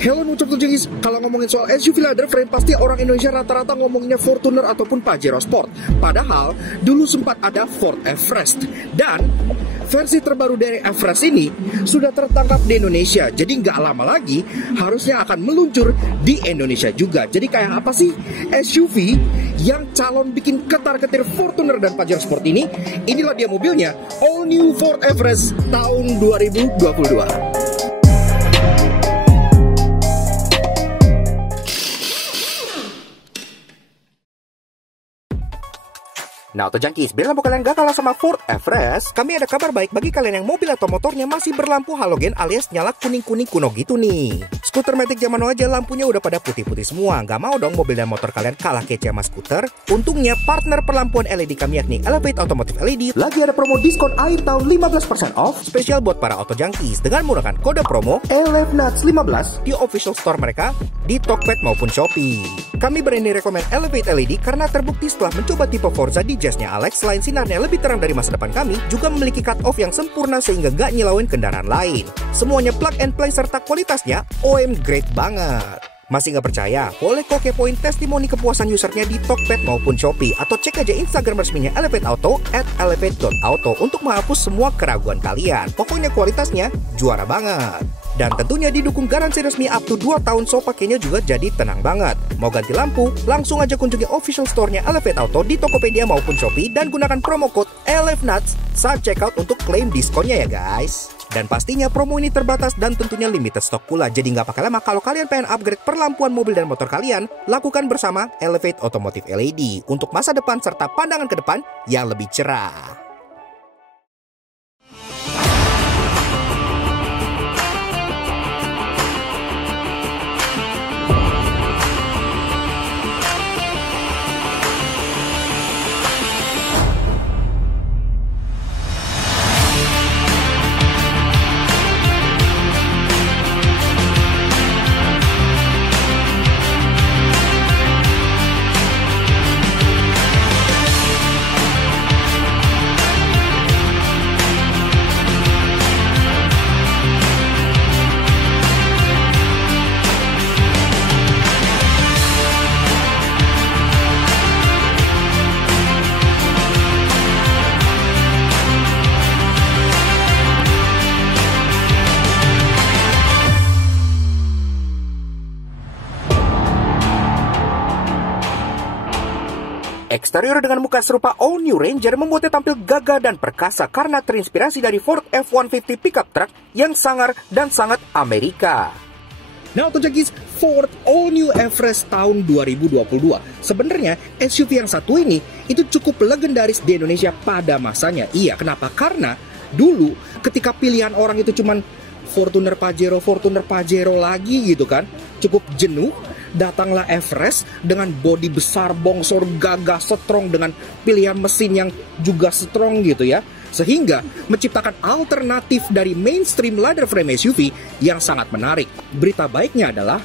Hello Nucok Tujengis, kalau ngomongin soal SUV ladder frame pasti orang Indonesia rata-rata ngomonginnya Fortuner ataupun Pajero Sport. Padahal dulu sempat ada Ford Everest. Dan versi terbaru dari Everest ini sudah tertangkap di Indonesia. Jadi nggak lama lagi harusnya akan meluncur di Indonesia juga. Jadi kayak apa sih SUV yang calon bikin ketar-ketir Fortuner dan Pajero Sport ini? Inilah dia mobilnya, All New Ford Everest tahun 2022. Nah, Auto Junkies, biar lampu kalian gak kalah sama Ford Everest, kami ada kabar baik bagi kalian yang mobil atau motornya masih berlampu halogen alias nyala kuning-kuning kuno gitu nih. Skuter Matic zaman now aja lampunya udah pada putih-putih semua. Gak mau dong mobil dan motor kalian kalah kece sama skuter? Untungnya partner perlampuan LED kami yakni Elevate Automotive LED lagi ada promo diskon akhir tahun 15% off spesial buat para Auto Junkies dengan menggunakan kode promo ELEVNUTS15 di official store mereka di Tokped maupun Shopee. Kami berani rekomend Elevate LED karena terbukti setelah mencoba tipe Forza di Jazznya Alex, selain sinarnya lebih terang dari masa depan kami, juga memiliki cut-off yang sempurna sehingga gak nyilauin kendaraan lain. Semuanya plug and play serta kualitasnya OM great banget. Masih gak percaya? Boleh kok kepoin testimoni kepuasan usernya di Tokped maupun Shopee, atau cek aja Instagram resminya Elevate Auto @elevate.auto untuk menghapus semua keraguan kalian. Pokoknya kualitasnya juara banget. Dan tentunya didukung garansi resmi up to 2 tahun, so pakainya juga jadi tenang banget. Mau ganti lampu? Langsung aja kunjungi official store-nya Elevate Auto di Tokopedia maupun Shopee dan gunakan promo code ELEVNUTS saat checkout untuk klaim diskonnya ya guys. Dan pastinya promo ini terbatas dan tentunya limited stock pula. Jadi nggak pakai lama kalau kalian pengen upgrade perlampuan mobil dan motor kalian, lakukan bersama Elevate Automotive LED untuk masa depan serta pandangan ke depan yang lebih cerah. Eksterior dengan muka serupa All New Ranger membuatnya tampil gagah dan perkasa karena terinspirasi dari Ford F-150 pickup truck yang sangar dan sangat Amerika. Nah, Auto Junkies, Ford All New Everest tahun 2022. Sebenarnya SUV yang satu ini itu cukup legendaris di Indonesia pada masanya. Iya, kenapa? Karena dulu ketika pilihan orang itu cuman Fortuner Pajero lagi gitu kan, cukup jenuh. Datanglah Everest dengan bodi besar, bongsor, gagah, strong dengan pilihan mesin yang juga strong gitu ya. Sehingga menciptakan alternatif dari mainstream ladder frame SUV yang sangat menarik. Berita baiknya adalah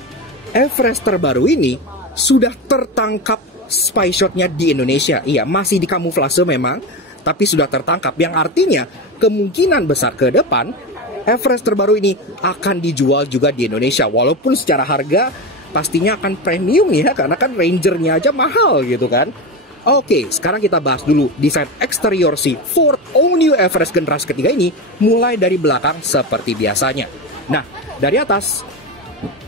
Everest terbaru ini sudah tertangkap spy shot-nya di Indonesia. Iya, masih dikamuflase memang, tapi sudah tertangkap. Yang artinya kemungkinan besar ke depan Everest terbaru ini akan dijual juga di Indonesia. Walaupun secara harga pastinya akan premium ya, karena kan Rangernya aja mahal gitu kan. Oke, sekarang kita bahas dulu desain eksterior si Ford All New Everest generasi ketiga ini, mulai dari belakang seperti biasanya. Nah, dari atas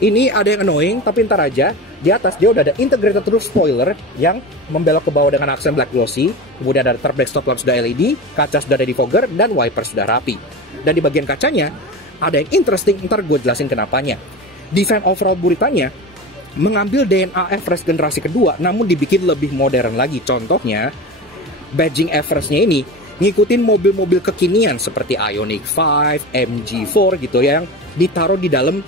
ini ada yang annoying, tapi ntar aja. Di atas dia udah ada integrated roof spoiler yang membelok ke bawah dengan aksen black glossy. Kemudian ada turbodeck stop lamp sudah LED, kaca sudah ada defogger, dan wiper sudah rapi. Dan di bagian kacanya ada yang interesting, ntar gue jelasin kenapanya. Desain overall buritanya mengambil DNA Everest generasi kedua, namun dibikin lebih modern lagi. Contohnya, badging Everestnya ini ngikutin mobil-mobil kekinian seperti Ioniq 5, MG4 gitu ya, yang ditaruh di dalam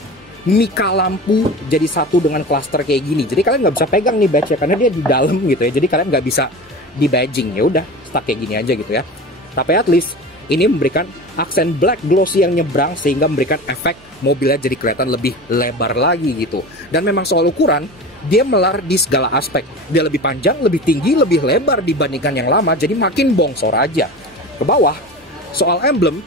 mika lampu jadi satu dengan klaster kayak gini. Jadi kalian nggak bisa pegang nih badge-nya karena dia di dalam gitu ya. Jadi kalian nggak bisa di badging, ya udah stuck kayak gini aja gitu ya. Tapi at least ini memberikan aksen black glossy yang nyebrang sehingga memberikan efek mobilnya jadi kelihatan lebih lebar lagi gitu. Dan memang soal ukuran, dia melar di segala aspek. Dia lebih panjang, lebih tinggi, lebih lebar dibandingkan yang lama, jadi makin bongsor aja. Ke bawah, soal emblem,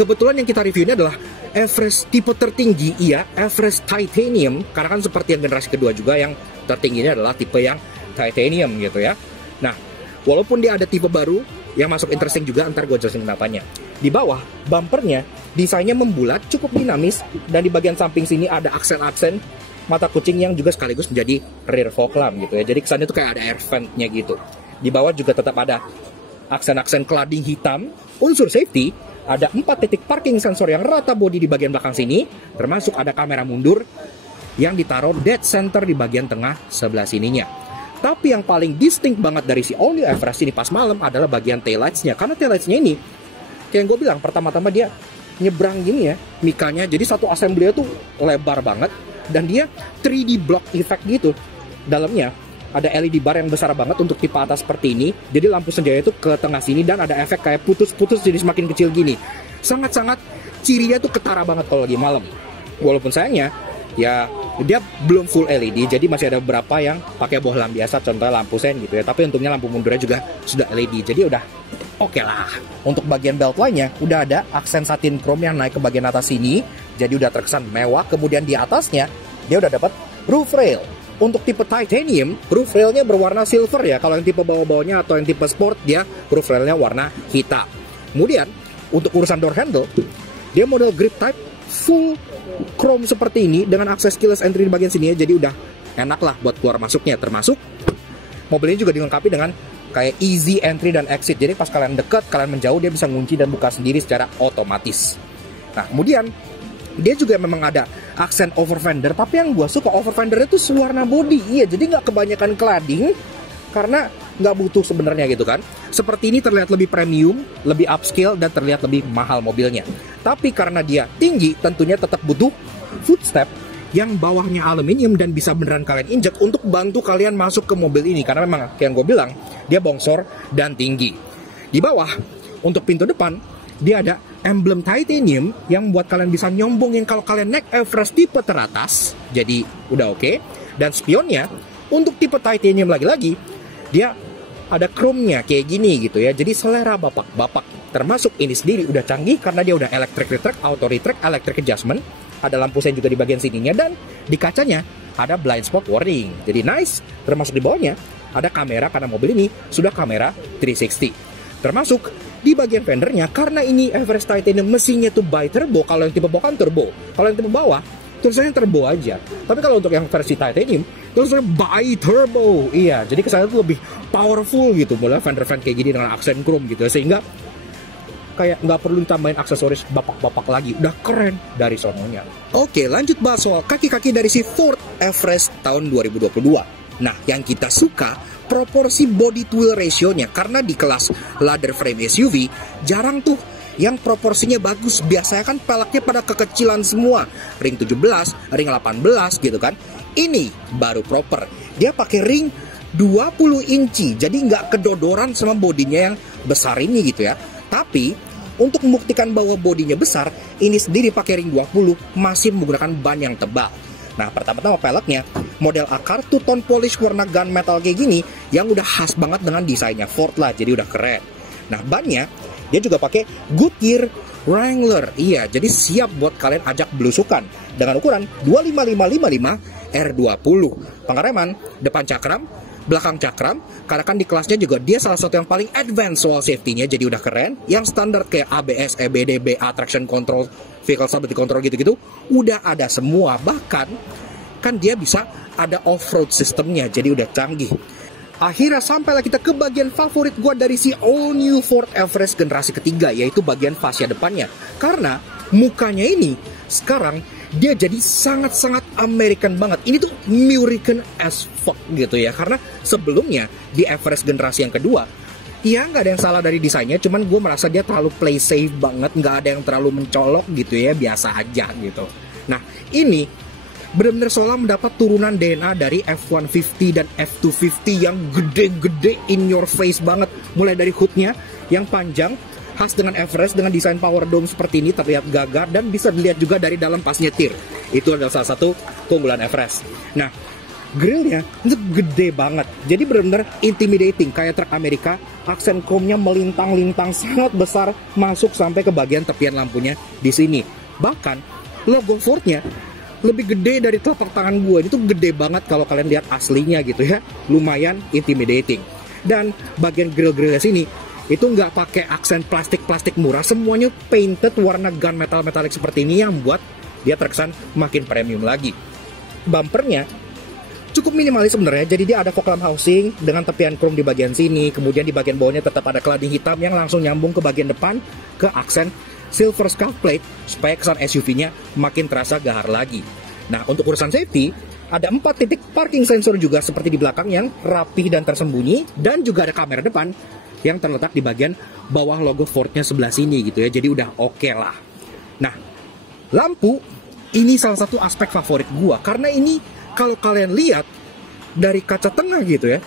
kebetulan yang kita review ini adalah Everest tipe tertinggi, iya, Everest Titanium, karena kan seperti yang generasi kedua juga yang tertinggi ini adalah tipe yang Titanium gitu ya. Nah, walaupun dia ada tipe baru yang masuk interesting juga, ntar gue jelasin kenapanya. Di bawah, bumpernya desainnya membulat, cukup dinamis, dan di bagian samping sini ada aksen-aksen mata kucing yang juga sekaligus menjadi rear fog lamp gitu ya. Jadi kesannya tuh kayak ada air vent-nya gitu. Di bawah juga tetap ada aksen-aksen cladding hitam. Unsur safety, ada 4 titik parking sensor yang rata bodi di bagian belakang sini, termasuk ada kamera mundur yang ditaruh dead center di bagian tengah sebelah sininya. Tapi yang paling distinct banget dari si All New Everest ini pas malam adalah bagian taillights-nya. Karena taillights-nya ini, kayak yang gue bilang, pertama-tama dia nyebrang gini ya, mikanya. Jadi satu assembly-nya tuh lebar banget. Dan dia 3D block effect gitu. Dalamnya ada LED bar yang besar banget untuk tipe atas seperti ini. Jadi lampu senjanya itu ke tengah sini dan ada efek kayak putus-putus jadi semakin kecil gini. Sangat-sangat cirinya tuh ketara banget kalau lagi malam. Walaupun sayangnya ya dia belum full LED, jadi masih ada beberapa yang pakai bohlam biasa, contohnya lampu sen gitu ya. Tapi untungnya lampu mundurnya juga sudah LED, jadi udah oke lah. Untuk bagian belt line-nya udah ada aksen satin chrome yang naik ke bagian atas sini, jadi udah terkesan mewah. Kemudian di atasnya dia udah dapat roof rail. Untuk tipe Titanium, roof railnya berwarna silver ya. Kalau yang tipe bawah-bawahnya atau yang tipe sport, dia roof railnya warna hitam. Kemudian untuk urusan door handle, dia model grip type full chrome seperti ini dengan akses keyless entry di bagian sini ya. Jadi udah enak lah buat keluar masuknya. Termasuk mobil ini juga dilengkapi dengan kayak easy entry dan exit. Jadi pas kalian dekat, kalian menjauh, dia bisa ngunci dan buka sendiri secara otomatis. Nah, kemudian dia juga memang ada aksen over fender, tapi yang gue suka over fendernya tuh warna body. Iya, jadi nggak kebanyakan cladding karena nggak butuh sebenarnya gitu kan. Seperti ini terlihat lebih premium, lebih upscale, dan terlihat lebih mahal mobilnya. Tapi karena dia tinggi, tentunya tetap butuh footstep yang bawahnya aluminium dan bisa beneran kalian injek untuk bantu kalian masuk ke mobil ini. Karena memang kayak yang gue bilang, dia bongsor dan tinggi. Di bawah, untuk pintu depan, dia ada emblem Titanium yang membuat kalian bisa nyombongin kalau kalian naik Everest tipe teratas. Jadi udah oke. Dan spionnya, untuk tipe Titanium lagi-lagi, dia ada chrome-nya kayak gini gitu ya. Jadi selera bapak-bapak. Termasuk ini sendiri udah canggih karena dia udah electric retract, auto retract, electric adjustment. Ada lampu sen juga di bagian sininya, dan di kacanya ada blind spot warning. Jadi nice. Termasuk di bawahnya ada kamera karena mobil ini sudah kamera 360. Termasuk di bagian fendernya, karena ini Everest Titanium mesinnya tuh bi-turbo. Kalau yang tipe bawah kan turbo. Kalau yang tipe bawah tulisannya turbo aja. Tapi kalau untuk yang versi Titanium tulisannya bi-turbo. Iya, jadi kesannya tuh lebih powerful gitu. Mulai fender-fender kayak gini dengan aksen chrome gitu, sehingga kayak nggak perlu ditambahin aksesoris bapak-bapak lagi. Udah keren dari sononya. Oke, lanjut bahas soal kaki-kaki dari si Ford Everest tahun 2022. Nah, yang kita suka proporsi body to wheel ratio-nya, karena di kelas ladder frame SUV jarang tuh yang proporsinya bagus. Biasanya kan peleknya pada kekecilan semua, ring 17, ring 18 gitu kan. Ini baru proper, dia pakai ring 20 inci, jadi nggak kedodoran sama bodinya yang besar ini gitu ya. Tapi untuk membuktikan bahwa bodinya besar, ini sendiri pakai ring 20 masih menggunakan ban yang tebal. Nah, pertama-tama peleknya model akar two-tone polish warna gunmetal kayak gini yang udah khas banget dengan desainnya Ford lah, jadi udah keren. Nah, bannya dia juga pakai Goodyear Wrangler. Iya, jadi siap buat kalian ajak belusukan dengan ukuran 25555 R20. Pengereman depan cakram, belakang cakram, karena kan di kelasnya juga dia salah satu yang paling advance soal safety-nya, jadi udah keren. Yang standar kayak ABS, EBD, BA, traction control, vehicle stability control gitu-gitu udah ada semua. Bahkan kan dia bisa ada off-road sistemnya, jadi udah canggih. Akhirnya sampailah kita ke bagian favorit gua dari si all new Ford Everest generasi ketiga, yaitu bagian fascia depannya. Karena mukanya ini sekarang dia jadi sangat-sangat American banget. Ini tuh American as fuck gitu ya. Karena sebelumnya di Everest generasi yang kedua, ya nggak ada yang salah dari desainnya, cuman gue merasa dia terlalu play safe banget, nggak ada yang terlalu mencolok gitu ya, biasa aja gitu. Nah, ini benar-benar seolah mendapat turunan DNA dari F-150 dan F-250 yang gede-gede in your face banget. Mulai dari hoodnya yang panjang, khas dengan Everest dengan desain power dome seperti ini, terlihat gagah dan bisa dilihat juga dari dalam pas nyetir. Itu adalah salah satu keunggulan Everest. Nah, grillnya itu gede banget. Jadi benar-benar intimidating kayak truk Amerika. Aksen chrome-nya melintang-lintang sangat besar masuk sampai ke bagian tepian lampunya di sini. Bahkan logo Ford-nya lebih gede dari telapak tangan gue. Itu gede banget kalau kalian lihat aslinya gitu ya. Lumayan intimidating. Dan bagian grill-grillnya sini itu nggak pakai aksen plastik-plastik murah. Semuanya painted warna gunmetal metalik seperti ini yang buat dia terkesan makin premium lagi. Bumpernya cukup minimalis sebenarnya, jadi dia ada fog lamp housing dengan tepian chrome di bagian sini, kemudian di bagian bawahnya tetap ada cladding hitam yang langsung nyambung ke bagian depan ke aksen silver scuff plate supaya kesan SUV-nya makin terasa gahar lagi. Nah, untuk urusan safety, ada 4 titik parking sensor juga seperti di belakang yang rapih dan tersembunyi, dan juga ada kamera depan yang terletak di bagian bawah logo Ford-nya sebelah sini gitu ya, jadi udah oke lah. Nah, lampu ini salah satu aspek favorit gua karena ini kalau kalian lihat dari kaca tengah gitu ya,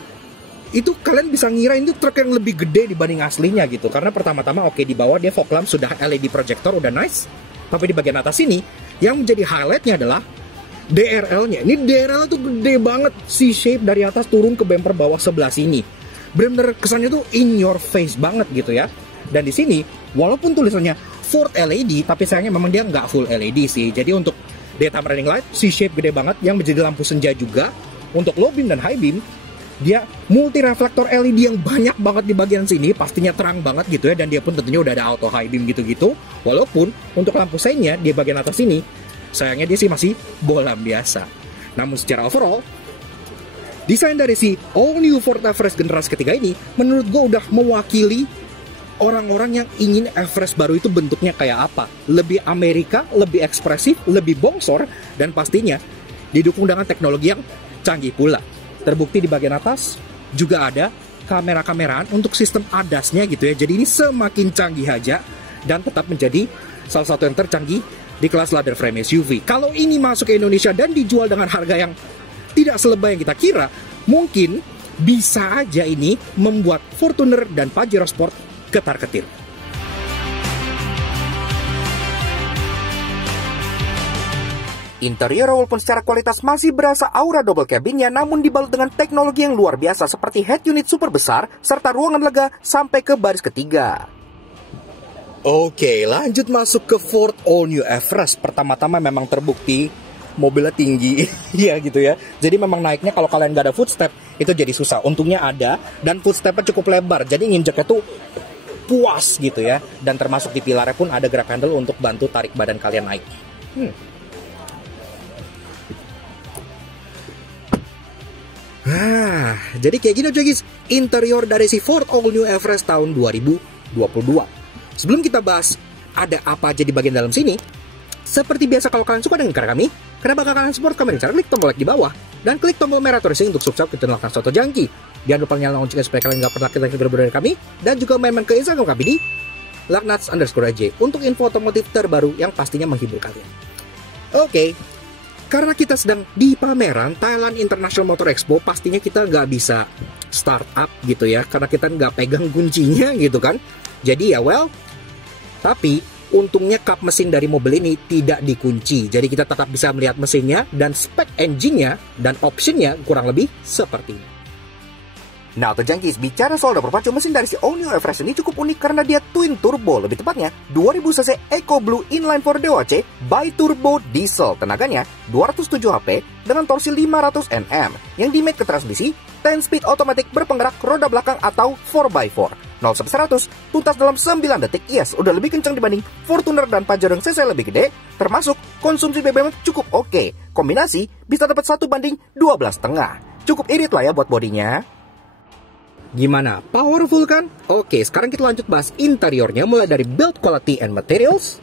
itu kalian bisa ngira ini truk yang lebih gede dibanding aslinya gitu. Karena pertama-tama oke, di bawah dia fog lamp sudah LED projector udah nice, tapi di bagian atas ini yang menjadi highlightnya adalah DRL-nya. Ini DRL tuh gede banget, C-shape dari atas turun ke bumper bawah sebelah sini. Bener-bener kesannya tuh in your face banget gitu ya. Dan di sini walaupun tulisannya Ford LED, tapi sayangnya memang dia nggak full LED sih. Jadi untuk daytime running light, C-shape gede banget yang menjadi lampu senja juga. Untuk low beam dan high beam, dia multi reflektor LED yang banyak banget di bagian sini, pastinya terang banget gitu ya. Dan dia pun tentunya udah ada auto high beam gitu-gitu. Walaupun untuk lampu seinnya di bagian atas ini, sayangnya dia sih masih bolam biasa. Namun secara overall, desain dari si all new Ford Everest generasi ketiga ini menurut gue udah mewakili orang-orang yang ingin Everest baru itu bentuknya kayak apa. Lebih Amerika, lebih ekspresif, lebih bongsor, dan pastinya didukung dengan teknologi yang canggih pula. Terbukti di bagian atas juga ada kamera-kameraan untuk sistem ADAS-nya gitu ya. Jadi ini semakin canggih aja dan tetap menjadi salah satu yang tercanggih di kelas ladder frame SUV. Kalau ini masuk ke Indonesia dan dijual dengan harga yang tidak selebay yang kita kira, mungkin bisa aja ini membuat Fortuner dan Pajero Sport ketar-ketir. Interior walaupun secara kualitas masih berasa aura double cabinnya, namun dibalut dengan teknologi yang luar biasa seperti head unit super besar, serta ruangan lega sampai ke baris ketiga. Oke, lanjut masuk ke Ford All New Everest. Pertama-tama memang terbukti mobilnya tinggi, ya gitu ya. Jadi memang naiknya kalau kalian nggak ada footstep, itu jadi susah. Untungnya ada, dan footstepnya cukup lebar, jadi nginjeknya tuh puas gitu ya. Dan termasuk di pilarnya pun ada grab handle untuk bantu tarik badan kalian naik. Jadi kayak gini aja guys, interior dari si Ford All New Everest tahun 2022. Sebelum kita bahas ada apa aja di bagian dalam sini, seperti biasa kalau kalian suka dengan karya kami, karena bakal kalian support kami dengan cara klik tombol like di bawah dan klik tombol merah terus untuk subscribe ke channel Soto Jangki. Jangan lupa nyalakan loncengnya supaya kalian nggak pernah ketinggalan video dari kami, dan juga main ke Instagram kami di laknats_aj untuk info otomotif terbaru yang pastinya menghibur kalian. Oke, karena kita sedang di pameran Thailand International Motor Expo, pastinya kita nggak bisa startup gitu ya, karena kita nggak pegang kuncinya gitu kan. Jadi ya tapi untungnya kap mesin dari mobil ini tidak dikunci, jadi kita tetap bisa melihat mesinnya dan spek engine-nya dan option-nya kurang lebih seperti ini. Nah, Jangkis, bicara soal berpacu, mesin dari si All New Everest ini cukup unik karena dia twin turbo, lebih tepatnya 2000cc EcoBlue Inline 4 DOHC bi-turbo diesel. Tenaganya 207 HP dengan torsi 500 Nm yang dimake ke transmisi 10-speed otomatis berpenggerak roda belakang atau 4x4. 0-100 tuntas dalam 9 detik. Yes, udah lebih kencang dibanding Fortuner dan Pajero yang cc lebih gede, termasuk konsumsi BBM cukup oke. Kombinasi bisa dapat 1:12,5. Cukup irit lah ya buat bodinya. Gimana? Powerful kan? Oke, sekarang kita lanjut bahas interiornya, mulai dari build quality and materials.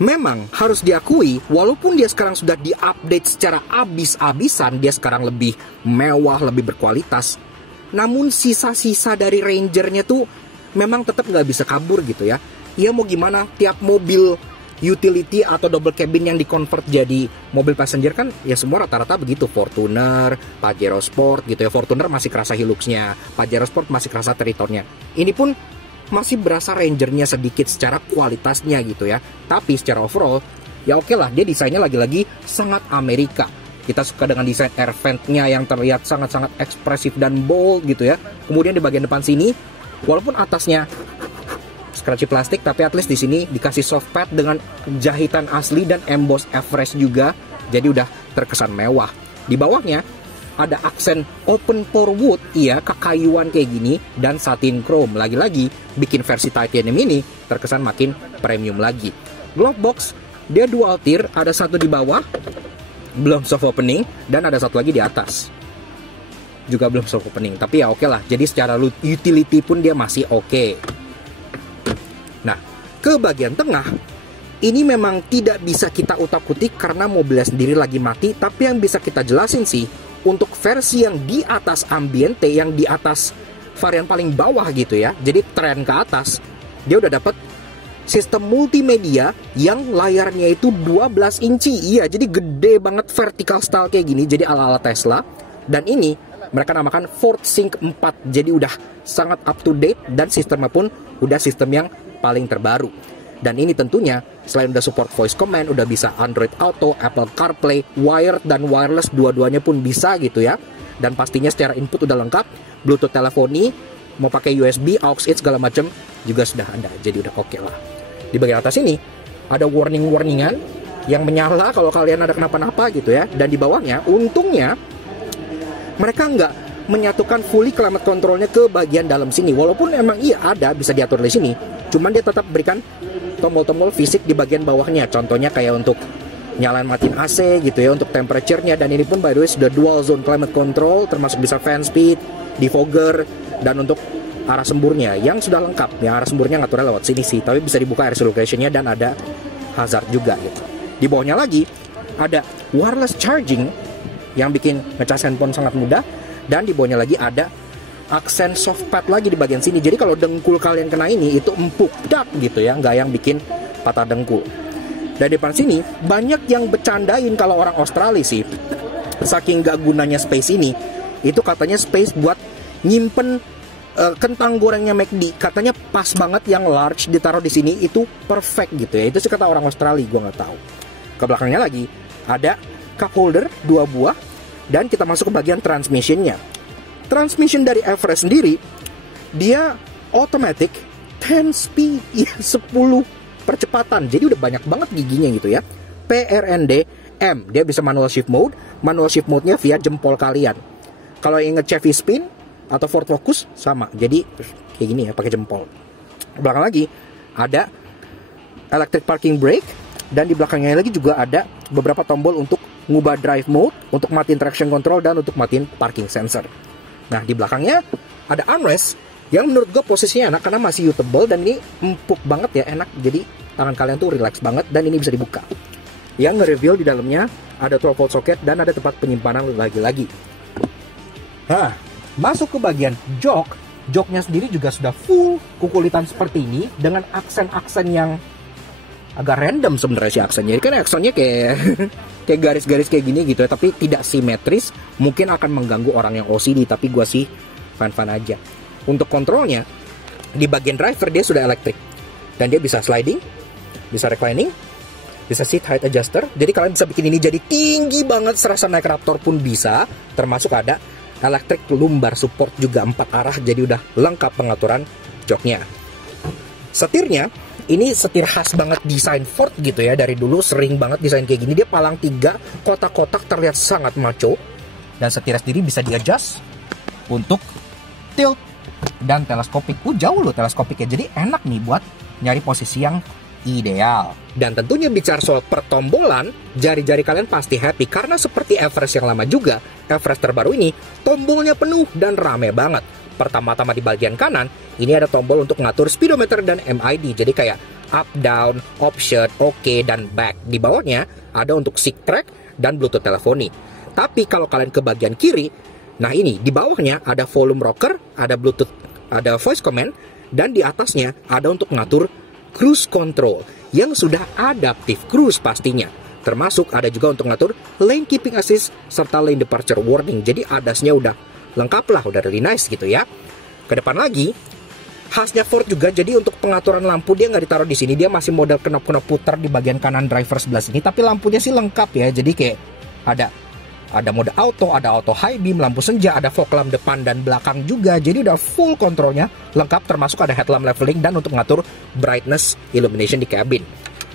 Memang harus diakui, walaupun dia sekarang sudah diupdate secara abis-abisan, dia sekarang lebih mewah, lebih berkualitas. Namun sisa-sisa dari Rangernya tuh memang tetap nggak bisa kabur gitu ya. Ya mau gimana, tiap mobil utility atau double cabin yang dikonvert jadi mobil passenger kan ya semua rata-rata begitu. Fortuner, Pajero Sport gitu ya. Fortuner masih kerasa Hilux-nya, Pajero Sport masih kerasa Tritonnya. Ini pun masih berasa Rangernya sedikit secara kualitasnya gitu ya. Tapi secara overall ya oke lah, dia desainnya lagi-lagi sangat Amerika. Kita suka dengan desain air vent-nya yang terlihat sangat-sangat ekspresif dan bold gitu ya. Kemudian di bagian depan sini, walaupun atasnya scratchy plastik, tapi at least di sini dikasih soft pad dengan jahitan asli dan emboss Everest juga. Jadi udah terkesan mewah. Di bawahnya ada aksen open pore wood, iya, kekayuan kayak gini, dan satin chrome. Lagi-lagi bikin versi titanium ini terkesan makin premium lagi. Glove box dia dual tier, ada satu di bawah belum soft opening dan ada satu lagi di atas juga belum soft opening. Tapi ya oke lah. Jadi secara utility pun dia masih oke. Nah, ke bagian tengah ini memang tidak bisa kita utak-utik karena mobilnya sendiri lagi mati. Tapi yang bisa kita jelasin sih, untuk versi yang di atas Ambiente, yang di atas varian paling bawah gitu ya, jadi tren ke atas, dia udah dapat sistem multimedia yang layarnya itu 12 inci. Iya, jadi gede banget, vertical style kayak gini, jadi ala-ala Tesla. Dan ini mereka namakan Ford Sync 4, jadi udah sangat up to date dan sistemnya pun udah sistem yang paling terbaru. Dan ini tentunya selain udah support voice command, udah bisa Android Auto, Apple CarPlay, wired dan wireless dua-duanya pun bisa gitu ya. Dan pastinya secara input udah lengkap, Bluetooth teleponi, mau pakai USB, aux-in segala macam juga sudah ada. Jadi udah oke lah. Di bagian atas ini ada warningan yang menyala kalau kalian ada kenapa-napa gitu ya. Dan di bawahnya untungnya mereka nggak menyatukan fully climate controlnya ke bagian dalam sini. Walaupun emang iya ada bisa diatur di sini, cuman dia tetap berikan tombol-tombol fisik di bagian bawahnya. Contohnya kayak untuk nyalain matiin AC gitu ya, untuk temperature-nya. Dan ini pun by the way sudah dual zone climate control, termasuk bisa fan speed, defogger, dan untuk arah semburnya yang sudah lengkap. Yang arah semburnya ngaturnya lewat sini sih, tapi bisa dibuka air circulation-nya dan ada hazard juga gitu. Di bawahnya lagi ada wireless charging yang bikin ngecas handphone sangat mudah. Dan di bawahnya lagi ada aksen soft pad lagi di bagian sini. Jadi kalau dengkul kalian kena ini itu empuk dak gitu ya, nggak yang bikin patah dengkul. Dan di depan sini banyak yang bercandain kalau orang Australia sih, saking gak gunanya space ini, itu katanya space buat nyimpen kentang gorengnya McD. Katanya pas banget yang large ditaruh di sini itu perfect gitu ya. Itu sih kata orang Australia, gue nggak tahu. Ke belakangnya lagi ada cup holder 2 buah. Dan kita masuk ke bagian transmissionnya. Transmission dari Everest sendiri, dia automatic 10 speed, ya 10 percepatan. Jadi udah banyak banget giginya gitu ya. PRND M, dia bisa manual shift mode. Manual shift mode-nya via jempol kalian. Kalau inget Chevy Spin atau Ford Focus sama. Jadi kayak gini ya, pakai jempol. Belakang lagi ada electric parking brake. Dan di belakangnya lagi juga ada beberapa tombol untuk ngubah drive mode, untuk matiin traction control, dan untuk matiin parking sensor. Nah, di belakangnya ada armrest yang menurut gue posisinya enak karena masih usable. Dan ini empuk banget ya, enak. Jadi tangan kalian tuh relax banget dan ini bisa dibuka. Yang nge-reveal di dalamnya ada 12 volt socket dan ada tempat penyimpanan lagi-lagi. Nah, masuk ke bagian jok. Joknya sendiri juga sudah full kukulitan seperti ini dengan aksen-aksen yang agak random sebenarnya sih aksennya. Jadi kan aksennya kayak kayak garis-garis kayak gini gitu ya, tapi tidak simetris. Mungkin akan mengganggu orang yang OCD, tapi gue sih fan-fan aja. Untuk kontrolnya di bagian driver dia sudah elektrik dan dia bisa sliding, bisa reclining, bisa seat height adjuster. Jadi kalian bisa bikin ini jadi tinggi banget, serasa naik Raptor pun bisa. Termasuk ada electric lumbar support juga 4 arah, jadi udah lengkap pengaturan joknya. Setirnya ini setir khas banget desain Ford gitu ya. Dari dulu sering banget desain kayak gini. Dia palang 3 kotak-kotak, terlihat sangat maco. Dan setirnya sendiri bisa di-adjust untuk tilt dan teleskopik. Jauh loh teleskopiknya. Jadi enak nih buat nyari posisi yang ideal. Dan tentunya bicara soal pertombolan, jari-jari kalian pasti happy. Karena seperti Everest yang lama juga, Everest terbaru ini tombolnya penuh dan rame banget. Pertama-tama di bagian kanan, ini ada tombol untuk ngatur speedometer dan MID. Jadi kayak up, down, option, OK, dan back. Di bawahnya ada untuk seek track dan Bluetooth teleponi. Tapi kalau kalian ke bagian kiri, nah ini di bawahnya ada volume rocker, ada Bluetooth, ada voice command, dan di atasnya ada untuk ngatur cruise control yang sudah adaptive cruise pastinya. Termasuk ada juga untuk ngatur lane keeping assist serta lane departure warning. Jadi adasnya udah lengkap lah, udah really nice gitu ya. Ke depan lagi, khasnya Ford juga, jadi untuk pengaturan lampu dia nggak ditaruh di sini. Dia masih model knop-knop putar di bagian kanan driver sebelah sini. Tapi lampunya sih lengkap ya. Jadi kayak ada Ada mode auto, ada auto high beam, lampu senja, ada fog lamp depan dan belakang juga. Jadi udah full kontrolnya lengkap, termasuk ada headlamp leveling dan untuk mengatur brightness illumination di cabin.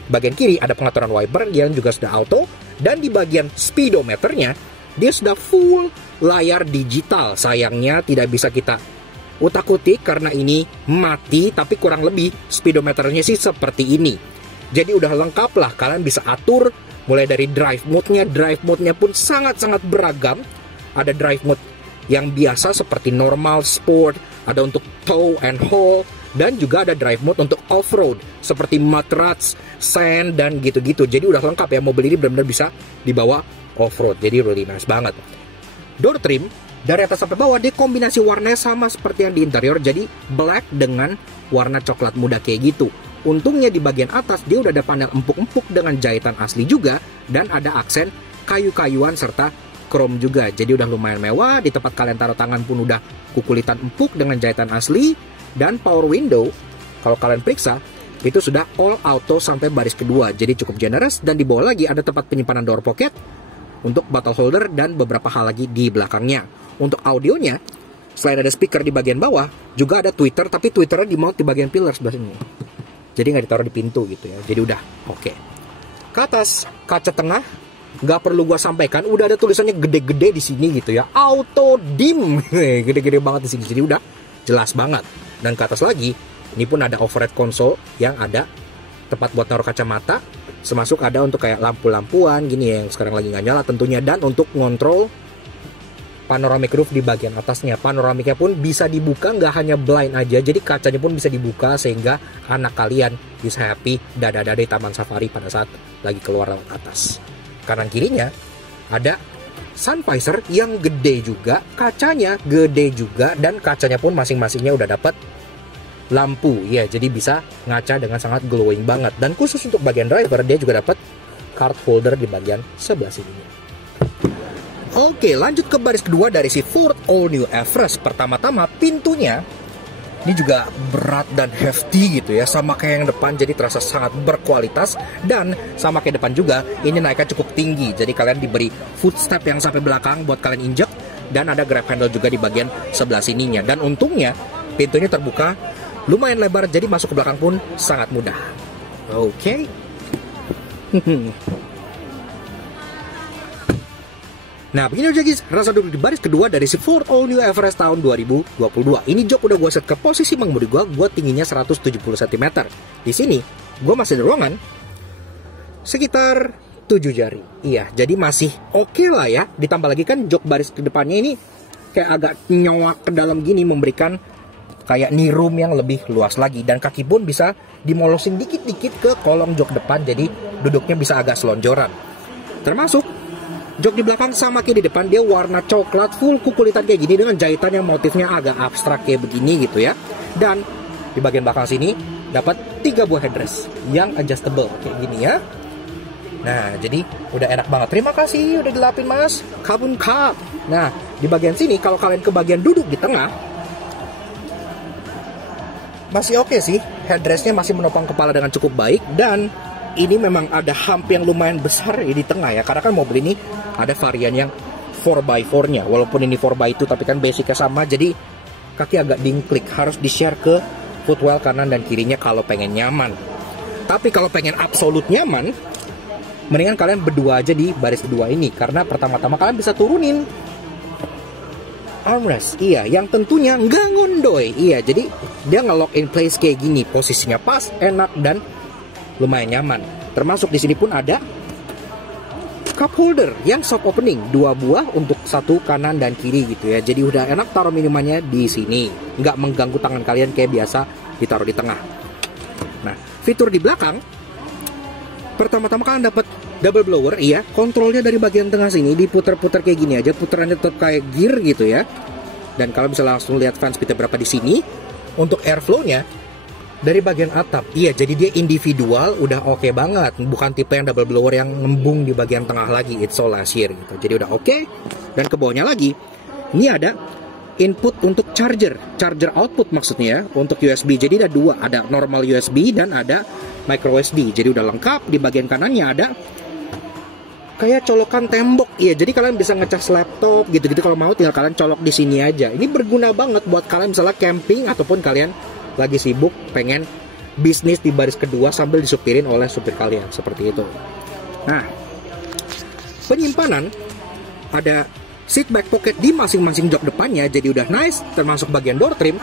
Bagian kiri ada pengaturan wiper yang juga sudah auto, dan di bagian speedometernya dia sudah full layar digital. Sayangnya tidak bisa kita utak-utik karena ini mati, tapi kurang lebih speedometernya sih seperti ini. Jadi udah lengkap lah, kalian bisa atur mulai dari drive mode-nya pun sangat-sangat beragam. Ada drive mode yang biasa seperti normal, sport, ada untuk tow and haul, dan juga ada drive mode untuk off-road seperti mud ruts, sand, dan gitu-gitu. Jadi udah lengkap ya, mobil ini benar-benar bisa dibawa off-road, jadi really nice banget. Door trim dari atas sampai bawah dia kombinasi warnanya sama seperti yang di interior, jadi black dengan warna coklat muda kayak gitu. Untungnya di bagian atas dia udah ada panel empuk-empuk dengan jahitan asli juga, dan ada aksen kayu-kayuan serta chrome juga. Jadi udah lumayan mewah. Di tempat kalian taruh tangan pun udah kukulitan empuk dengan jahitan asli. Dan power window, kalau kalian periksa, itu sudah all auto sampai baris kedua. Jadi cukup generous. Dan di bawah lagi ada tempat penyimpanan door pocket untuk bottle holder dan beberapa hal lagi di belakangnya. Untuk audionya, selain ada speaker di bagian bawah, juga ada tweeter, tapi tweeternya di mount di bagian pillar sebelah sini. Jadi nggak ditaruh di pintu gitu ya. Jadi udah oke. Ke atas kaca tengah nggak perlu gua sampaikan, udah ada tulisannya gede-gede di sini gitu ya. Auto dim, gede-gede banget di sini. Jadi udah jelas banget. Dan ke atas lagi, ini pun ada overhead console yang ada tempat buat naruh kacamata. Semasuk ada untuk kayak lampu-lampuan gini ya, yang sekarang lagi nggak nyala tentunya. Dan untuk ngontrol panoramic roof di bagian atasnya. Panoramiknya pun bisa dibuka, nggak hanya blind aja, jadi kacanya pun bisa dibuka sehingga anak kalian bisa happy dada-dada di taman safari pada saat lagi keluar lewat atas. Kanan kirinya ada sun visor yang gede juga, kacanya gede juga, dan kacanya pun masing-masingnya udah dapat lampu ya, jadi bisa ngaca dengan sangat glowing banget. Dan khusus untuk bagian driver dia juga dapat card holder di bagian sebelah sini. Oke, lanjut ke baris kedua dari si Ford All New Everest. Pertama-tama pintunya ini juga berat dan hefty gitu ya, sama kayak yang depan, jadi terasa sangat berkualitas. Dan sama kayak depan juga, ini naiknya cukup tinggi, jadi kalian diberi footstep yang sampai belakang buat kalian injek. Dan ada grab handle juga di bagian sebelah sininya. Dan untungnya pintunya terbuka lumayan lebar, jadi masuk ke belakang pun sangat mudah. Oke. Nah, begini aja guys, rasa duduk di baris kedua dari si Ford All New Everest tahun 2022. Ini jok udah gue set ke posisi mengemudi gue tingginya 170 cm. Di sini, gue masih ada ruangan sekitar 7 jari. Iya, jadi masih oke lah ya. Ditambah lagi kan jok baris ke depannya ini kayak agak nyowak ke dalam gini, memberikan kayak knee room yang lebih luas lagi. Dan kaki pun bisa dimolosin dikit-dikit ke kolong jok depan, jadi duduknya bisa agak selonjoran. Termasuk jok di belakang sama kayak di depan, dia warna coklat full kukulitan kayak gini dengan jahitan yang motifnya agak abstrak kayak begini gitu ya. Dan di bagian belakang sini dapat 3 buah headrest yang adjustable kayak gini ya. Nah, jadi udah enak banget. Terima kasih udah dilapin mas, kabun kap. Nah, di bagian sini kalau kalian ke bagian duduk di tengah masih oke sih, headrestnya masih menopang kepala dengan cukup baik. Dan ini memang ada hump yang lumayan besar di tengah ya, karena kan mobil ini ada varian yang 4x4 nya, walaupun ini 4x2 tapi kan basicnya sama, jadi kaki agak dingklik, harus di share ke footwell kanan dan kirinya kalau pengen nyaman. Tapi kalau pengen absolut nyaman, mendingan kalian berdua aja di baris kedua ini, karena pertama-tama kalian bisa turunin armrest, iya, yang tentunya nggak ngondoy, iya, jadi dia nge-lock in place kayak gini, posisinya pas, enak, dan lumayan nyaman. Termasuk di sini pun ada cup holder yang soft opening, 2 buah untuk satu kanan dan kiri gitu ya. Jadi udah enak taruh minumannya di sini, nggak mengganggu tangan kalian kayak biasa ditaruh di tengah. Nah, fitur di belakang, pertama-tama kalian dapat double blower, iya, kontrolnya dari bagian tengah sini diputar-putar kayak gini aja, putarannya tetap kayak gear gitu ya. Dan kalian bisa langsung lihat fan speednya berapa di sini. Untuk airflow-nya dari bagian atap, iya, jadi dia individual, udah oke banget, bukan tipe yang double blower yang ngembung di bagian tengah lagi, it's so last year gitu, jadi udah oke. Dan ke bawahnya lagi, ini ada input untuk charger output maksudnya, untuk USB, jadi ada 2, ada normal USB dan ada micro USB, jadi udah lengkap. Di bagian kanannya ada kayak colokan tembok. Iya, jadi kalian bisa ngecas laptop gitu-gitu, kalau mau tinggal kalian colok di sini aja. Ini berguna banget buat kalian misalnya camping ataupun kalian lagi sibuk pengen bisnis di baris kedua sambil disupirin oleh supir kalian, seperti itu. Nah, penyimpanan ada seat back pocket di masing-masing jok depannya, jadi udah nice, termasuk bagian door trim.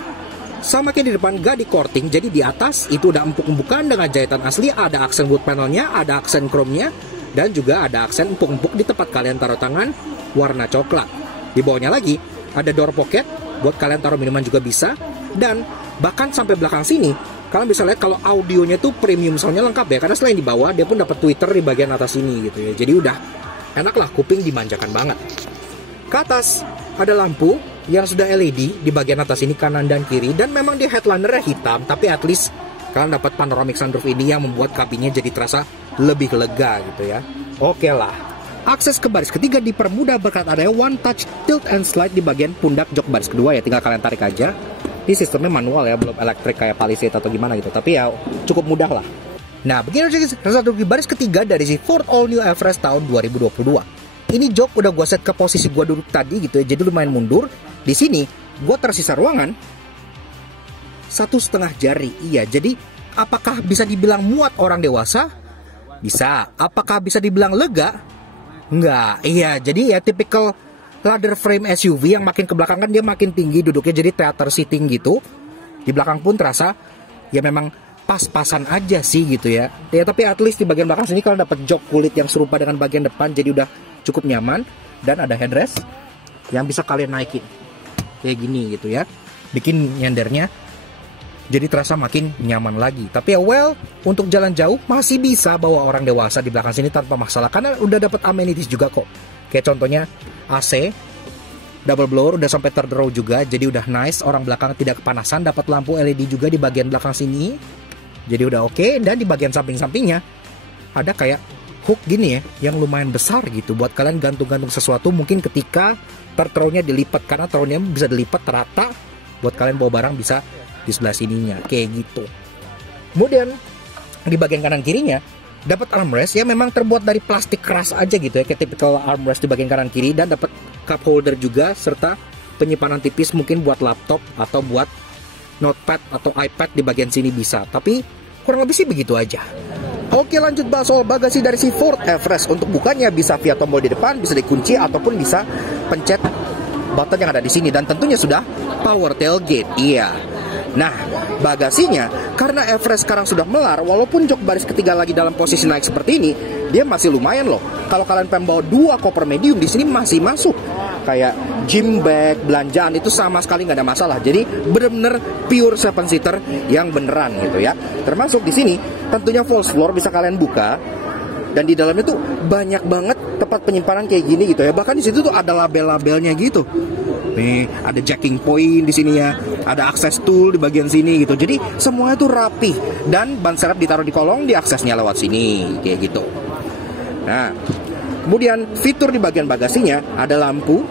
Sama kayak di depan gak di courting, jadi di atas itu udah empuk-empukan dengan jahitan asli, ada aksen wood panelnya, ada aksen chrome-nya, dan juga ada aksen empuk-empuk di tempat kalian taruh tangan warna coklat. Di bawahnya lagi ada door pocket buat kalian taruh minuman juga bisa, dan bahkan sampai belakang sini kalian bisa lihat kalau audionya tuh premium soundnya lengkap ya, karena selain di bawah dia pun dapat tweeter di bagian atas ini gitu ya. Jadi udah enak lah, kuping dimanjakan banget. Ke atas ada lampu yang sudah LED di bagian atas ini kanan dan kiri, dan memang dia headlinernya hitam, tapi at least kalian dapat panoramic sunroof ini yang membuat kabinnya jadi terasa lebih lega gitu ya. Oke lah. Akses ke baris ketiga dipermudah berkat adanya one touch tilt and slide di bagian pundak jok baris kedua ya, tinggal kalian tarik aja. Ini sistemnya manual ya, belum elektrik kayak Palisade atau gimana gitu, tapi ya cukup mudah lah. Nah, begini result di baris ketiga dari si Ford All New Everest tahun 2022. Ini jok udah gue set ke posisi gue duduk tadi gitu ya, jadi lumayan mundur. Di sini gue tersisa ruangan 1,5 jari. Iya, jadi apakah bisa dibilang muat orang dewasa? Bisa. Apakah bisa dibilang lega? Enggak. Iya, jadi ya typical ladder frame SUV yang makin ke belakang kan dia makin tinggi duduknya, jadi theater seating gitu. Di belakang pun terasa ya memang pas-pasan aja sih gitu ya. Ya tapi at least di bagian belakang sini kalian dapat jok kulit yang serupa dengan bagian depan, jadi udah cukup nyaman. Dan ada headrest yang bisa kalian naikin kayak gini gitu ya, bikin nyendernya jadi terasa makin nyaman lagi. Tapi ya well, untuk jalan jauh masih bisa bawa orang dewasa di belakang sini tanpa masalah, karena udah dapat amenities juga kok. Kayak contohnya AC double blower udah sampai third row juga, jadi udah nice, orang belakang tidak kepanasan. Dapat lampu LED juga di bagian belakang sini, jadi udah oke. Dan di bagian samping-sampingnya ada kayak hook gini ya, yang lumayan besar gitu buat kalian gantung-gantung sesuatu mungkin ketika third row-nya dilipat, karena third row-nya bisa dilipat rata buat kalian bawa barang bisa di sebelah sininya kayak gitu. Kemudian di bagian kanan kirinya dapat armrest ya, memang terbuat dari plastik keras aja gitu ya, kayak typical armrest di bagian kanan kiri, dan dapat cup holder juga serta penyimpanan tipis mungkin buat laptop atau buat notepad atau iPad di bagian sini bisa. Tapi kurang lebih sih begitu aja. Oke, lanjut bahas soal bagasi dari si Ford Everest. Untuk bukanya bisa via tombol di depan, bisa dikunci ataupun bisa pencet button yang ada di sini, dan tentunya sudah power tailgate. Iya. Nah, bagasinya karena Everest sekarang sudah melar, walaupun jok baris ketiga lagi dalam posisi naik seperti ini, dia masih lumayan loh. Kalau kalian pengen bawa 2 koper medium di sini masih masuk. Kayak gym bag, belanjaan itu sama sekali nggak ada masalah. Jadi bener-bener pure 7-seater yang beneran gitu ya. Termasuk di sini tentunya false floor bisa kalian buka, dan di dalamnya tuh banyak banget tempat penyimpanan kayak gini gitu ya. Bahkan di situ tuh ada label-labelnya gitu. Nih, ada jacking point di sini ya, ada akses tool di bagian sini gitu. Jadi semuanya tuh rapi, dan ban serep ditaruh di kolong, diaksesnya lewat sini kayak gitu. Nah, kemudian fitur di bagian bagasinya ada lampu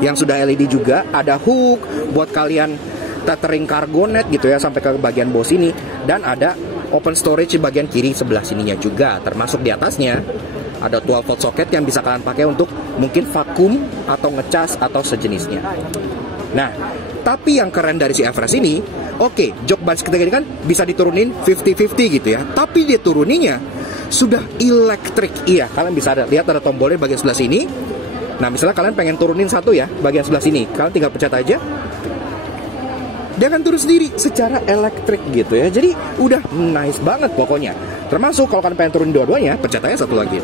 yang sudah LED juga, ada hook buat kalian tethering cargo net gitu ya sampai ke bagian bawah sini, dan ada open storage di bagian kiri sebelah sininya juga. Termasuk di atasnya ada 12 volt socket yang bisa kalian pakai untuk mungkin vakum atau ngecas atau sejenisnya. Nah, tapi yang keren dari si Everest ini, oke, jok baris ketiga ini kan bisa diturunin 50-50 gitu ya, tapi dia turuninya sudah elektrik. Iya, kalian bisa lihat ada tombolnya bagian sebelah sini. Nah, misalnya kalian pengen turunin satu ya, bagian sebelah sini, kalian tinggal pencet aja, dia akan turun sendiri secara elektrik gitu ya. Jadi udah nice banget pokoknya. Termasuk kalau kalian pengen turun dua-duanya, pencet aja satu lagi.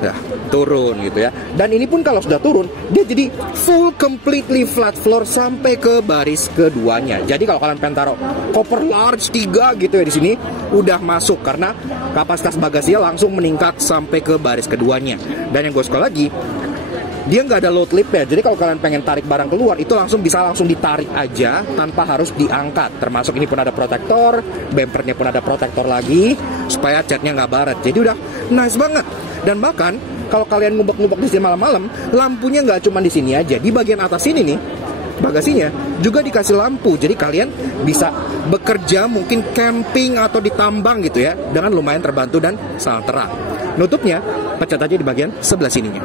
Nah, turun gitu ya. Dan ini pun kalau sudah turun, dia jadi full completely flat floor sampai ke baris keduanya. Jadi kalau kalian pengen taruh koper large 3 gitu ya di sini, udah masuk karena kapasitas bagasinya langsung meningkat sampai ke baris keduanya. Dan yang gue suka lagi, dia nggak ada load lip ya. Jadi kalau kalian pengen tarik barang keluar, itu langsung bisa ditarik aja tanpa harus diangkat. Termasuk ini pun ada protektor, bumpernya pun ada protektor lagi supaya catnya nggak baret. Jadi udah nice banget. Dan bahkan kalau kalian ngubek-ngubek di sini malam-malam, lampunya nggak cuma di sini aja. Di bagian atas ini nih, bagasinya juga dikasih lampu, jadi kalian bisa bekerja, mungkin camping atau di tambang gitu ya, dengan lumayan terbantu dan sangat terang. Nutupnya pecat aja di bagian sebelah sininya.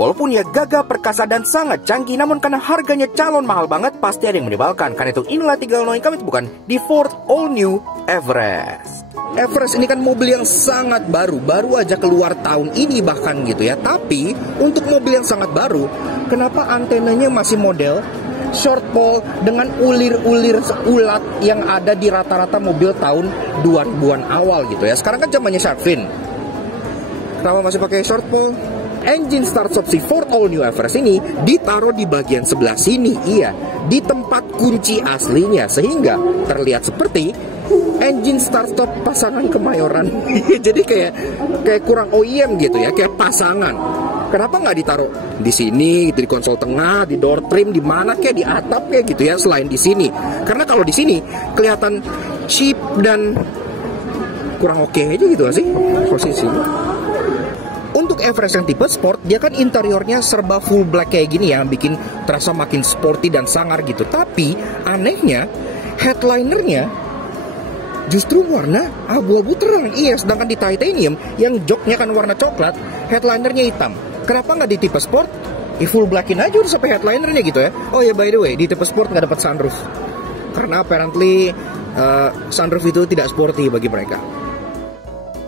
Walaupun ya gagah, perkasa, dan sangat canggih, namun karena harganya calon mahal banget, pasti ada yang menyebalkan. Karena itu inilah 3 hal yang kami temukan di Ford All New Everest. Everest ini kan mobil yang sangat baru aja keluar tahun ini bahkan gitu ya. Tapi untuk mobil yang sangat baru, kenapa antenanya masih model short pole dengan ulir-ulir ulat yang ada di rata-rata mobil tahun 2000-an awal gitu ya. Sekarang kan zamannya shark fin. Kenapa masih pakai short pole? Engine start stop si Ford All New Everest ini ditaruh di bagian sebelah sini, iya, di tempat kunci aslinya, sehingga terlihat seperti engine start stop pasangan Kemayoran. Jadi kayak kurang OEM gitu ya, kayak pasangan. Kenapa nggak ditaruh di sini, gitu, di konsol tengah, di door trim, di mana kayak di atap kayak gitu ya, selain di sini? Karena kalau di sini kelihatan cheap dan kurang oke aja gitu gak sih posisinya. Untuk Everest yang tipe sport, dia kan interiornya serba full black kayak gini ya, bikin terasa makin sporty dan sangar gitu. Tapi anehnya headlinernya justru warna abu-abu terang. Iya, sedangkan di titanium yang joknya kan warna coklat, headlinernya hitam. Kenapa nggak di tipe sport? Full blackin aja udah sampai headlinernya gitu ya. Oh ya, by the way, di tipe sport nggak dapat sunroof karena apparently sunroof itu tidak sporty bagi mereka.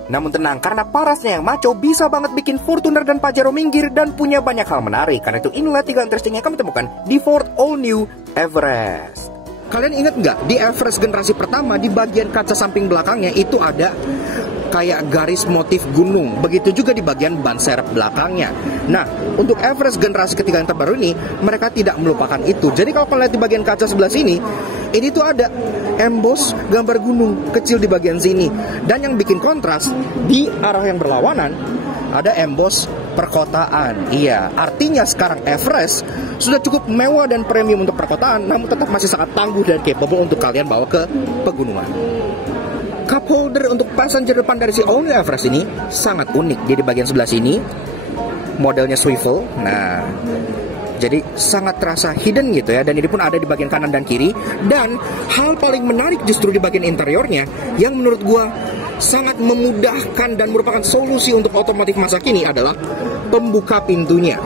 Namun tenang, karena parasnya yang maco bisa banget bikin Fortuner dan Pajero minggir dan punya banyak hal menarik. Karena itu inilah 3 interesting yang kami temukan di Ford All New Everest. Kalian ingat nggak, di Everest generasi pertama, di bagian kaca samping belakangnya itu ada kayak garis motif gunung. Begitu juga di bagian ban serep belakangnya. Nah, untuk Everest generasi ketiga yang terbaru ini, mereka tidak melupakan itu. Jadi kalau kalian lihat di bagian kaca sebelah sini, ini tuh ada emboss gambar gunung kecil di bagian sini. Dan yang bikin kontras, di arah yang berlawanan ada emboss perkotaan. Iya, artinya sekarang Everest sudah cukup mewah dan premium untuk perkotaan, namun tetap masih sangat tangguh dan capable untuk kalian bawa ke pegunungan. Cup holder untuk passenger depan dari si All New Everest ini sangat unik. Jadi bagian sebelah sini modelnya swivel. Nah, jadi sangat terasa hidden gitu ya. Dan ini pun ada di bagian kanan dan kiri. Dan hal paling menarik justru di bagian interiornya, yang menurut gua sangat memudahkan dan merupakan solusi untuk otomotif masa kini, adalah pembuka pintunya.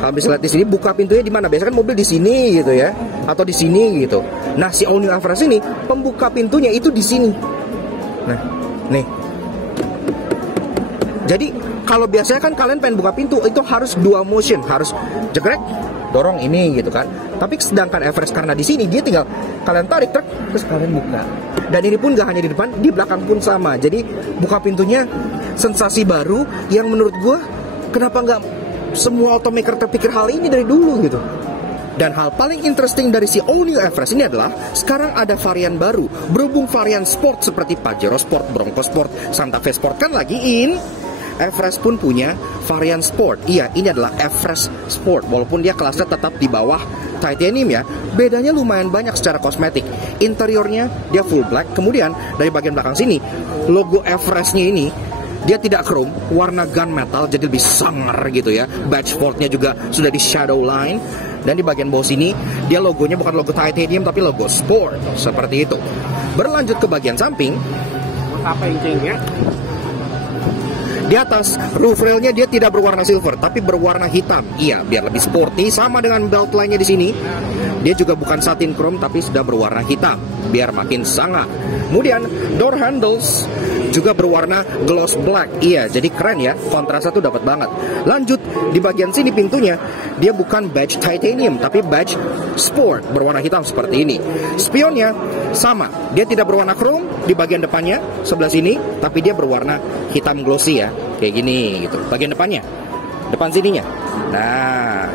Kalau bisa lihat di sini, buka pintunya di mana? Biasanya kan mobil di sini gitu ya, atau di sini gitu. Nah, si All New Everest ini pembuka pintunya itu di sini. Nah, nih. Jadi kalau biasanya kan kalian pengen buka pintu itu harus dua motion, harus jegrek, dorong ini gitu kan. Tapi sedangkan Everest karena di sini dia tinggal kalian tarik truk terus kalian buka. Dan ini pun gak hanya di depan, di belakang pun sama. Jadi buka pintunya sensasi baru yang menurut gue kenapa nggak semua automaker terpikir hal ini dari dulu gitu. Dan hal paling interesting dari si All New Everest ini adalah sekarang ada varian baru. Berhubung varian sport seperti Pajero Sport, Bronco Sport, Santa Fe Sport kan lagi in, Everest pun punya varian sport. Iya, ini adalah Everest Sport. Walaupun dia kelasnya tetap di bawah titanium ya, bedanya lumayan banyak secara kosmetik. Interiornya dia full black. Kemudian dari bagian belakang sini, logo Everestnya ini dia tidak chrome, warna gunmetal, jadi lebih sangar gitu ya. Badge Fordnya juga sudah di shadow line. Dan di bagian bawah sini, dia logonya bukan logo titanium tapi logo sport, seperti itu. Berlanjut ke bagian samping, apa intinya? Di atas, roof railnya dia tidak berwarna silver, tapi berwarna hitam. Iya, biar lebih sporty, sama dengan belt line-nya di sini. Dia juga bukan satin chrome, tapi sudah berwarna hitam, biar makin sangar. Kemudian, door handles juga berwarna gloss black. Iya, jadi keren ya, kontrasnya tuh dapat banget. Lanjut, di bagian sini pintunya, dia bukan badge titanium, tapi badge sport, berwarna hitam seperti ini. Spionnya sama, dia tidak berwarna chrome di bagian depannya, sebelah sini, tapi dia berwarna hitam glossy ya, kayak gini gitu. Bagian depannya, depan sininya. Nah,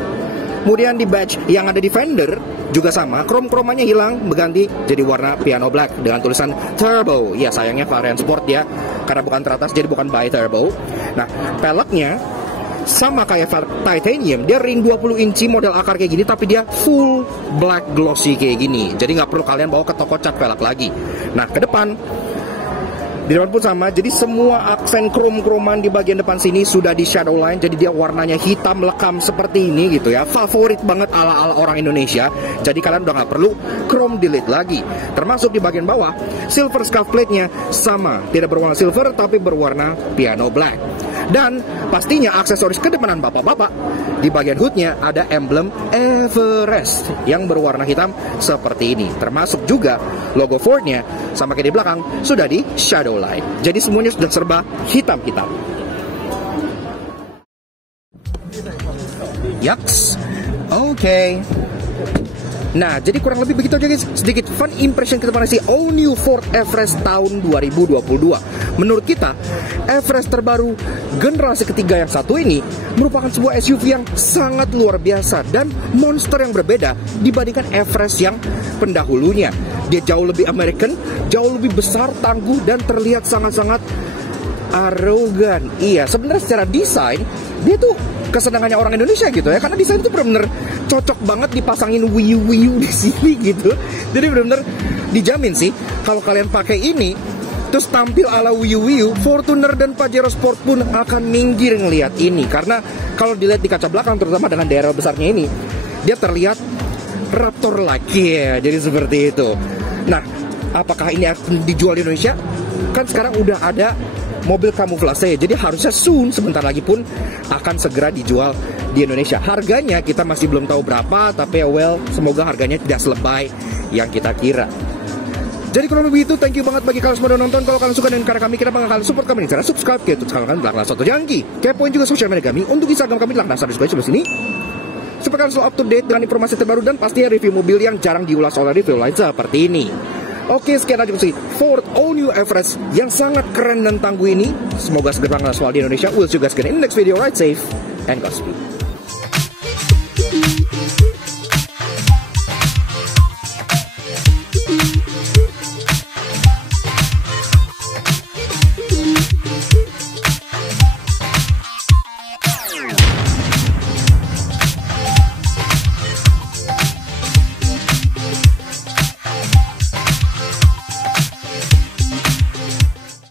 kemudian di badge yang ada di fender juga sama, krom-kromannya hilang, berganti jadi warna piano black dengan tulisan turbo. Ya, sayangnya varian sport ya, karena bukan teratas jadi bukan bi turbo. Nah, peleknya sama kayak titanium, dia ring 20 inci model akar kayak gini, tapi dia full black glossy kayak gini. Jadi nggak perlu kalian bawa ke toko cat pelek lagi. Nah, ke depan Di depan pun sama, jadi semua aksen krom-kroman di bagian depan sini sudah di shadow line, jadi dia warnanya hitam lekam seperti ini gitu ya. Favorit banget ala-ala orang Indonesia. Jadi kalian udah nggak perlu chrome delete lagi. Termasuk di bagian bawah, silver scuff plate-nya sama, tidak berwarna silver tapi berwarna piano black. Dan pastinya aksesoris kedepanan bapak-bapak, di bagian hoodnya ada emblem Everest yang berwarna hitam seperti ini. Termasuk juga logo Ford-nya sama kayak di belakang sudah di shadow line. Jadi semuanya sudah serba hitam-hitam. Yaks, oke. Nah, jadi kurang lebih begitu aja guys. Sedikit fun impression kita pada si all new Ford Everest tahun 2022. Menurut kita, Everest terbaru generasi ketiga yang satu ini merupakan sebuah SUV yang sangat luar biasa dan monster yang berbeda dibandingkan Everest yang pendahulunya. Dia jauh lebih American, jauh lebih besar, tangguh, dan terlihat sangat-sangat arogan. Iya, sebenarnya secara desain dia tuh kesenangannya orang Indonesia gitu ya, karena desain itu benar-benar cocok banget dipasangin wiu-wiu di sini gitu. Jadi benar-benar dijamin sih kalau kalian pakai ini terus tampil ala wiu-wiu, Fortuner dan Pajero Sport pun akan minggir ngelihat ini, karena kalau dilihat di kaca belakang terutama dengan daerah besarnya ini, dia terlihat Raptor-like ya, jadi seperti itu. Nah, apakah ini akan dijual di Indonesia? Kan sekarang udah ada mobil kamuflase, jadi harusnya soon, sebentar lagi pun akan segera dijual di Indonesia. Harganya kita masih belum tahu berapa, tapi well, semoga harganya tidak selebay yang kita kira. Jadi kalau begitu, thank you banget bagi kalian semua udah nonton. Kalau kalian suka dengan karya kami, kita bakal support kami dengan cara subscribe ke YouTube channel kami belakang satu jangki. Kepoin juga sosial media kami untuk Instagram kami belakang dasar display sebelah sini, supaya kalian selalu up to date dengan informasi terbaru dan pastinya review mobil yang jarang diulas oleh review lain seperti ini. Oke, sekian aja sih Ford All New Everest yang sangat keren dan tangguh ini. Semoga segera langsung di Indonesia. We'll see you guys again in the next video. Ride safe and Godspeed.